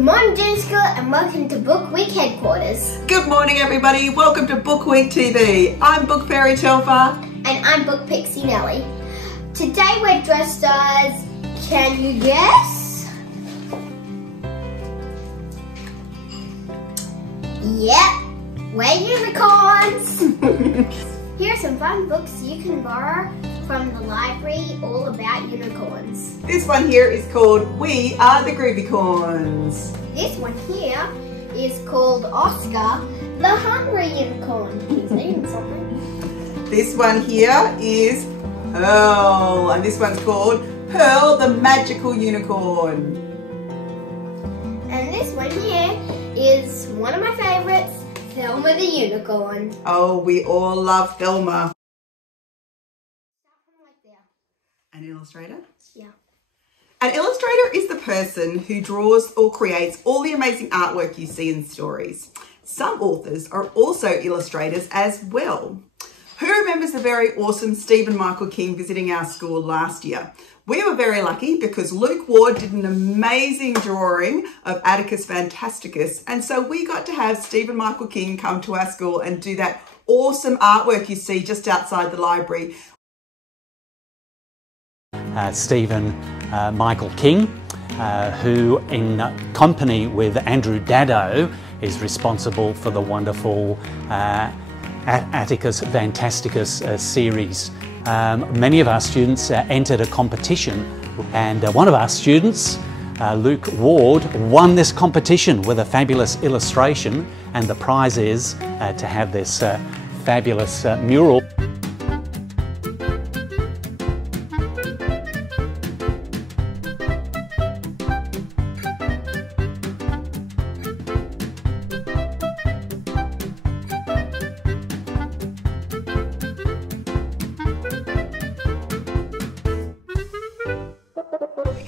Good morning, Jessica, and welcome to Book Week Headquarters. Good morning, everybody. Welcome to Book Week TV. I'm Book Fairy Telfa. And I'm Book Pixie Nellie. Today we're dressed as, can you guess? Yep, we're unicorns. Here are some fun books you can borrow from the library all about unicorns. This one here is called We Are the Groovycorns. This one here is called Oscar, the Hungry Unicorn. He's eating something. This one here is Pearl, and this one's called Pearl, the Magical Unicorn. And this one here is one of my favorites, Thelma the Unicorn. Oh, we all love Thelma. An illustrator? Yeah. An illustrator is the person who draws or creates all the amazing artwork you see in stories. Some authors are also illustrators as well. Who remembers the very awesome Stephen Michael King visiting our school last year? We were very lucky because Luke Ward did an amazing drawing of Atticus Fantasticus, and so we got to have Stephen Michael King come to our school and do that awesome artwork you see just outside the library. Stephen Michael King, who in company with Andrew Daddo is responsible for the wonderful Atticus Fantasticus series. Many of our students entered a competition, and one of our students, Luke Ward, won this competition with a fabulous illustration, and the prize is to have this fabulous mural.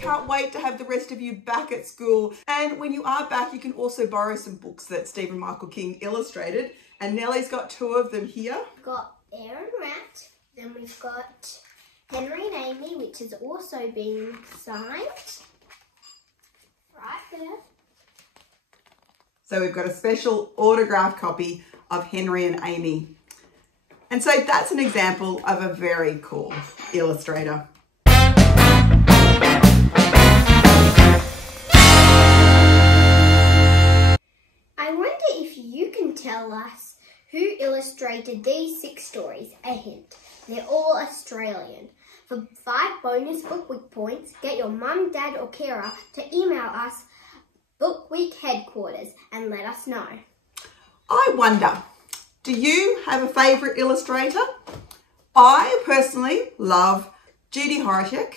Can't wait to have the rest of you back at school. And when you are back, you can also borrow some books that Stephen Michael King illustrated. And Nellie's got two of them here. We've got Aaron Rat, then we've got Henry and Amy, which is also being signed. Right there. So we've got a special autographed copy of Henry and Amy. And so that's an example of a very cool illustrator. I wonder if you can tell us who illustrated these 6 stories. A hint, they're all Australian. For 5 bonus Book Week points, get your mum, dad or carer to email us Book Week Headquarters and let us know. I wonder, do you have a favourite illustrator? I personally love Judy Horacek.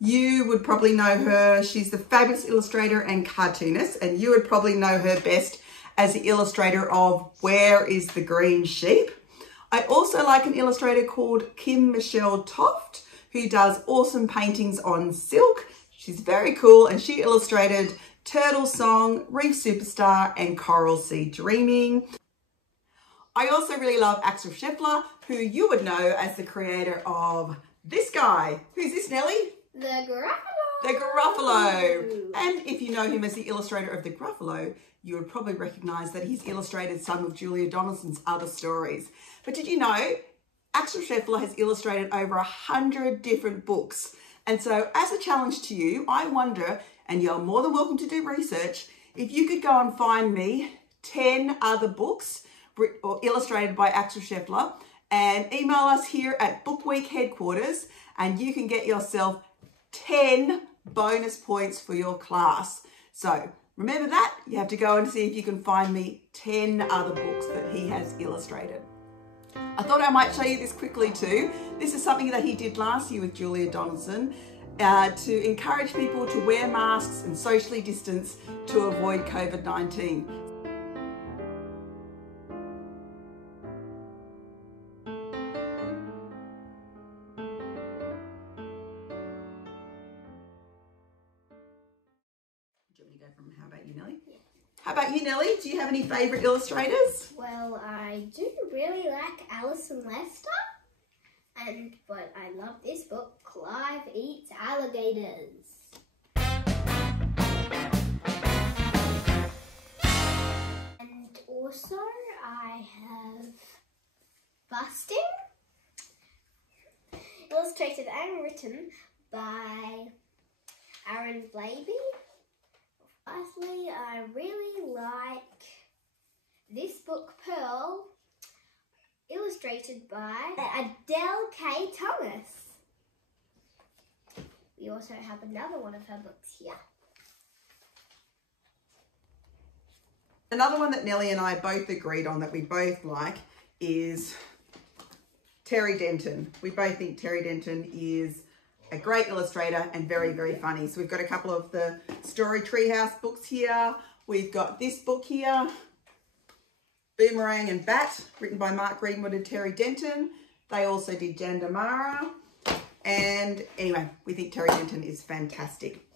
You would probably know her. She's the fabulous illustrator and cartoonist, and you would probably know her best as the illustrator of Where is the Green Sheep? I also like an illustrator called Kim Michelle Toft, who does awesome paintings on silk. She's very cool, and she illustrated Turtle Song, Reef Superstar, and Coral Sea Dreaming. I also really love Axel Scheffler, who you would know as the creator of this guy. Who's this, Nellie? The Gruffalo. The Gruffalo. And if you know him as the illustrator of the Gruffalo, you would probably recognise that he's illustrated some of Julia Donaldson's other stories. But did you know, Axel Scheffler has illustrated over 100 different books. And so as a challenge to you, I wonder, and you're more than welcome to do research, if you could go and find me 10 other books or illustrated by Axel Scheffler and email us here at Book Week Headquarters, and you can get yourself 10 bonus points for your class. So remember that, you have to go and see if you can find me 10 other books that he has illustrated. I thought I might show you this quickly too. This is something that he did last year with Julia Donaldson to encourage people to wear masks and socially distance to avoid COVID-19. How about you, Nellie? Yeah. How about you, Nellie? Do you have any favourite illustrators? Well, I do really like Alison Lester, but I love this book, Clive Eats Alligators. Also, I have Busting, illustrated and written by Aaron Blaby. Lastly, I really like this book, Pearl, illustrated by Adele K. Thomas. We also have another one of her books here. Another one that Nellie and I both agreed on that we both like is Terry Denton. We both think Terry Denton is a great illustrator and very, very funny. So we've got a couple of the Story Treehouse books here. We've got this book here, Boomerang and Bat, written by Mark Greenwood and Terry Denton. They also did Jandamara. And anyway, we think Terry Denton is fantastic.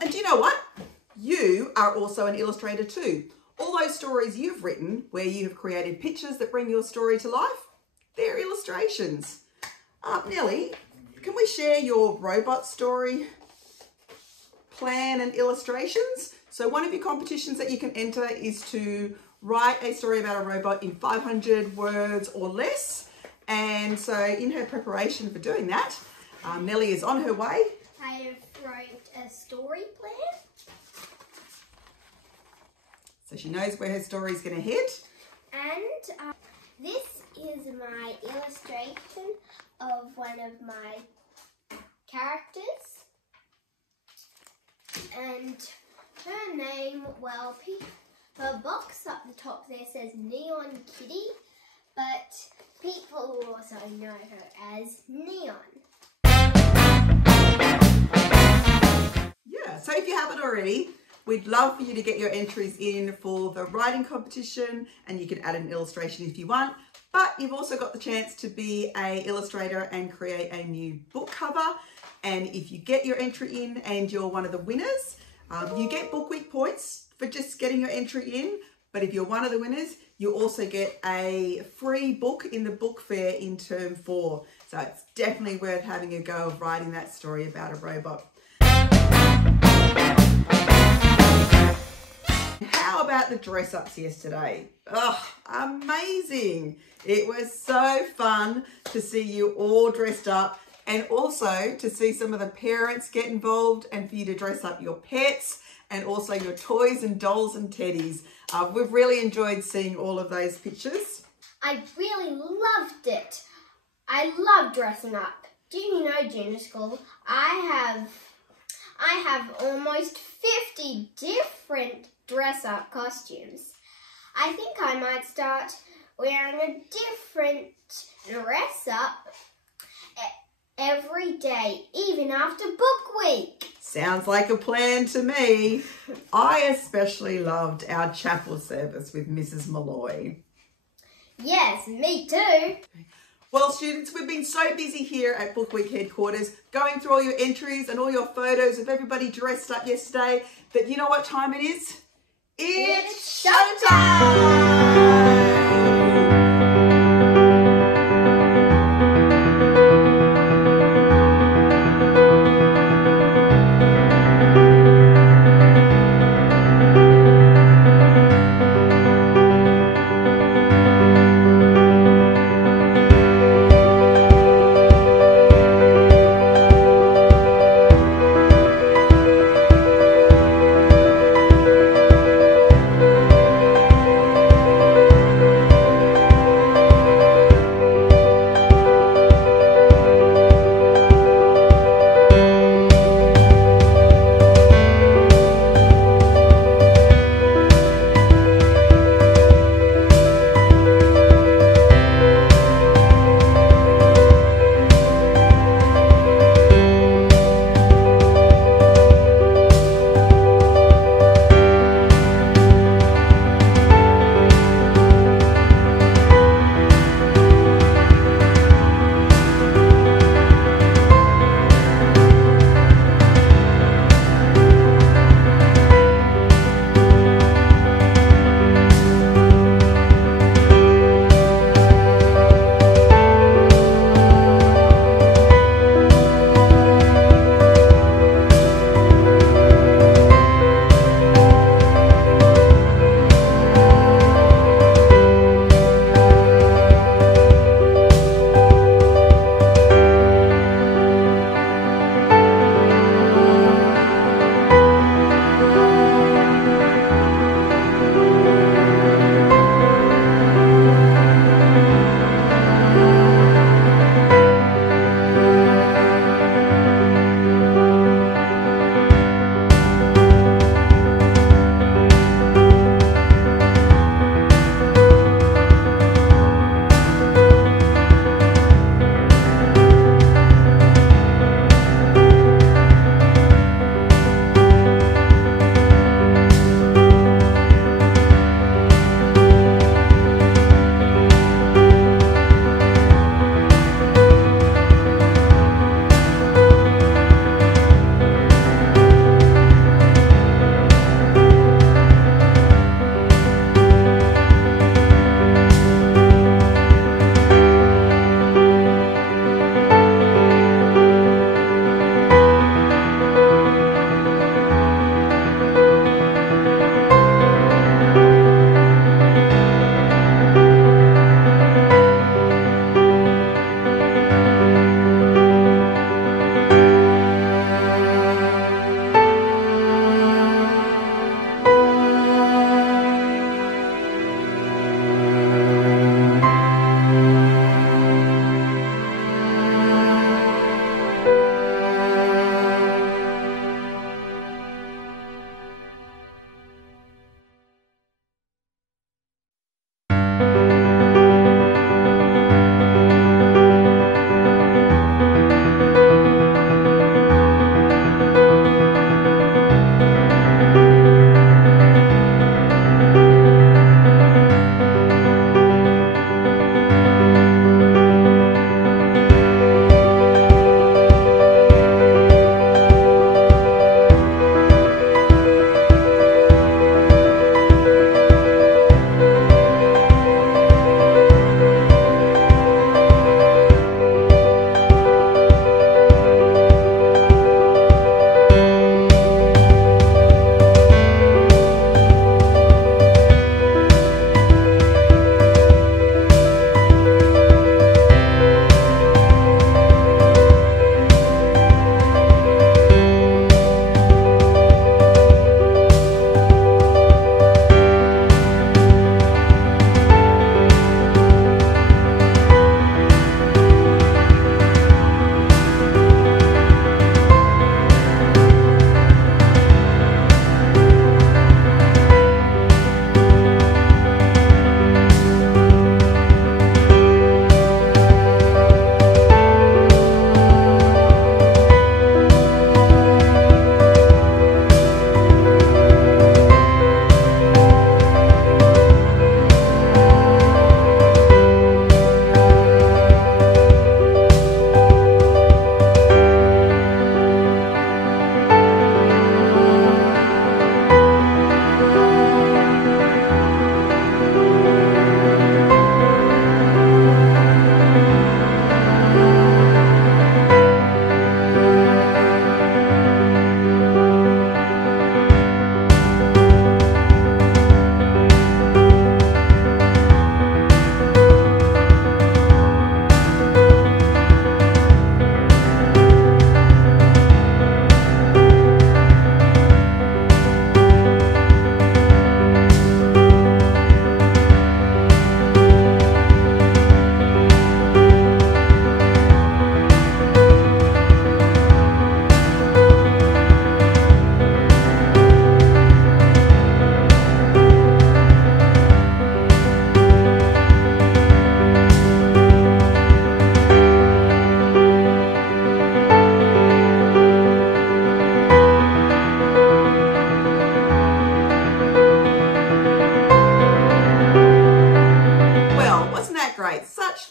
And do you know what? You are also an illustrator too. All those stories you've written where you have created pictures that bring your story to life, they're illustrations. Nellie, can we share your robot story plan and illustrations? So one of your competitions that you can enter is to write a story about a robot in 500 words or less. And so in her preparation for doing that, Nellie is on her way. I have wrote a story plan. So she knows where her story is going to head. And this is my illustration of one of my characters. And her name, well, her box up the top there says Neon Kitty, but people will also know her as Neon. Yeah, so if you haven't already, we'd love for you to get your entries in for the writing competition, and you can add an illustration if you want. But you've also got the chance to be an illustrator and create a new book cover. And if you get your entry in and you're one of the winners, you get Book Week points for just getting your entry in. But if you're one of the winners, you also get a free book in the book fair in term 4. So it's definitely worth having a go of writing that story about a robot. How about the dress-ups yesterday? Oh, amazing. It was so fun to see you all dressed up, and also to see some of the parents get involved and for you to dress up your pets and also your toys and dolls and teddies. We've really enjoyed seeing all of those pictures. I really loved it. I love dressing up. Do you know, Junior School, I have almost 50 different dress-up costumes. I think I might start wearing a different dress-up every day, even after book week. Sounds like a plan to me. I especially loved our chapel service with Mrs. Malloy. Yes, me too. Well, students, we've been so busy here at Book Week headquarters, going through all your entries and all your photos of everybody dressed up yesterday, that you know what time it is? It's showtime!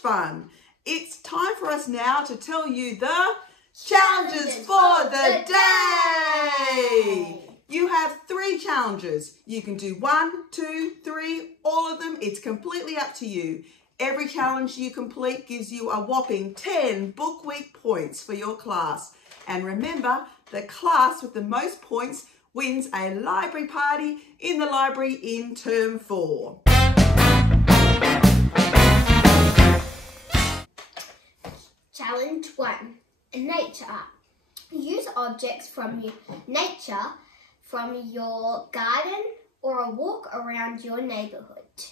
fun. It's time for us now to tell you the challenges for the day. You have 3 challenges. You can do 1, 2, 3, all of them. It's completely up to you. Every challenge you complete gives you a whopping 10 book week points for your class. And remember, the class with the most points wins a library party in the library in term 4. Challenge 1. Nature. Use objects from nature from your garden or a walk around your neighbourhood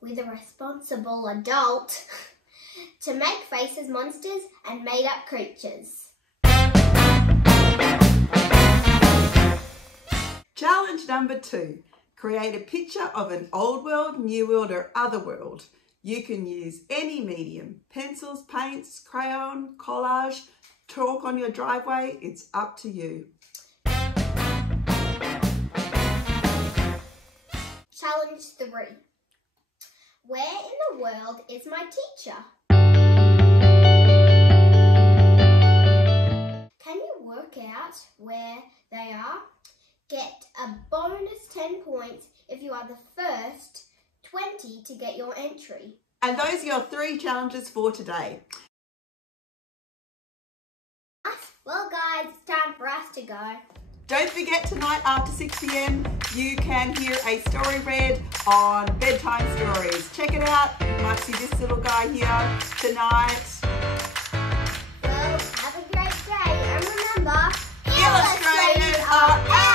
with a responsible adult to make faces, monsters and made-up creatures. Challenge number 2. Create a picture of an old world, new world or other world. You can use any medium, pencils, paints, crayon, collage, chalk on your driveway, it's up to you. Challenge 3. Where in the world is my teacher? Can you work out where they are? Get a bonus 10 points if you are the first 20 to get your entry. And those are your 3 challenges for today. Well guys, it's time for us to go. Don't forget tonight after 6 p.m. you can hear a story read on bedtime stories. Check it out. You might see this little guy here tonight. Well, have a great day and remember, Illustrators are